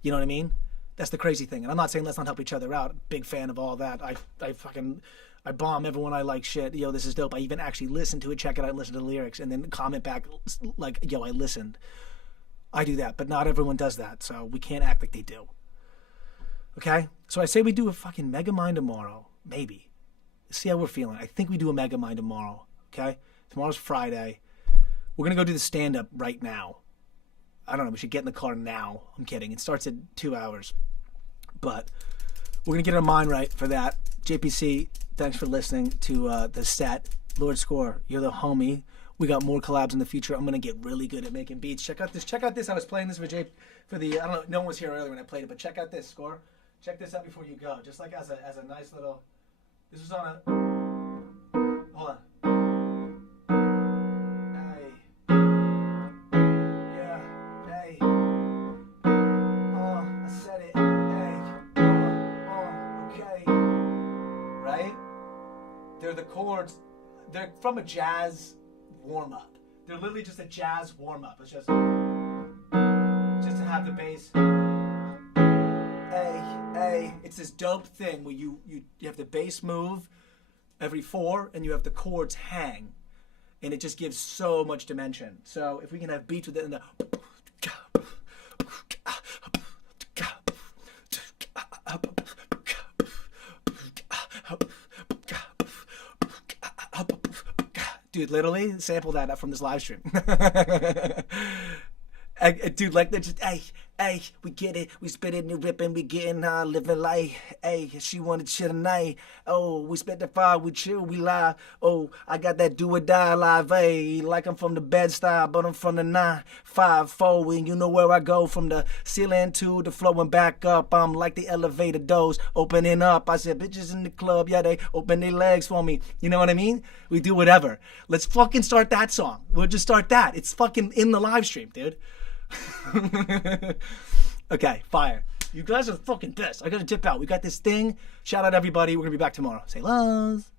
You know what I mean? That's the crazy thing. And I'm not saying let's not help each other out. Big fan of all that. I bomb everyone I like shit. Yo, this is dope. I even actually listen to it, check it out, listen to the lyrics, and then comment back like, yo, I listened. I do that, but not everyone does that, so we can't act like they do. Okay? So I say we do a fucking Mega Mind tomorrow. Maybe. See how we're feeling. I think we do a Mega Mind tomorrow. Okay? Tomorrow's Friday. We're going to go do the stand-up right now. I don't know. We should get in the car now. I'm kidding. It starts at 2 hours. But we're going to get our mind right for that. JPC, thanks for listening to the set. Lord Score, you're the homie. We got more collabs in the future. I'm going to get really good at making beats. Check out this. Check out this. I was playing this for the, I don't know, no one was here earlier when I played it, but check out this, Score. Check this out before you go. Just like as a nice little, this was on a, hold on. They're the chords. They're from a jazz warm-up. They're literally just a jazz warm-up. It's just to have the bass. Hey. It's this dope thing where you have the bass move every 4 and you have the chords hang. And it just gives so much dimension. So if we can have beats with it in the... Dude, literally sample that from this live stream. Dude, like they're just, hey, we get it, we spit it, new ripping, we getting high, living life. Hey, she wanted chill tonight. Oh, we spit the fire, we chill, we lie. Oh, I got that do or die live. Hey, like I'm from the bed style, but I'm from the 954, and you know where I go from the ceiling to the floor and back up. I'm like the elevator doors opening up. I said, bitches in the club, yeah, they open their legs for me. You know what I mean? We do whatever. Let's fucking start that song. We'll just start that. It's fucking in the live stream, dude. Okay, fire. You guys are fucking pissed. I gotta dip out. We got this thing. Shout out everybody. We're gonna be back tomorrow. Say loves.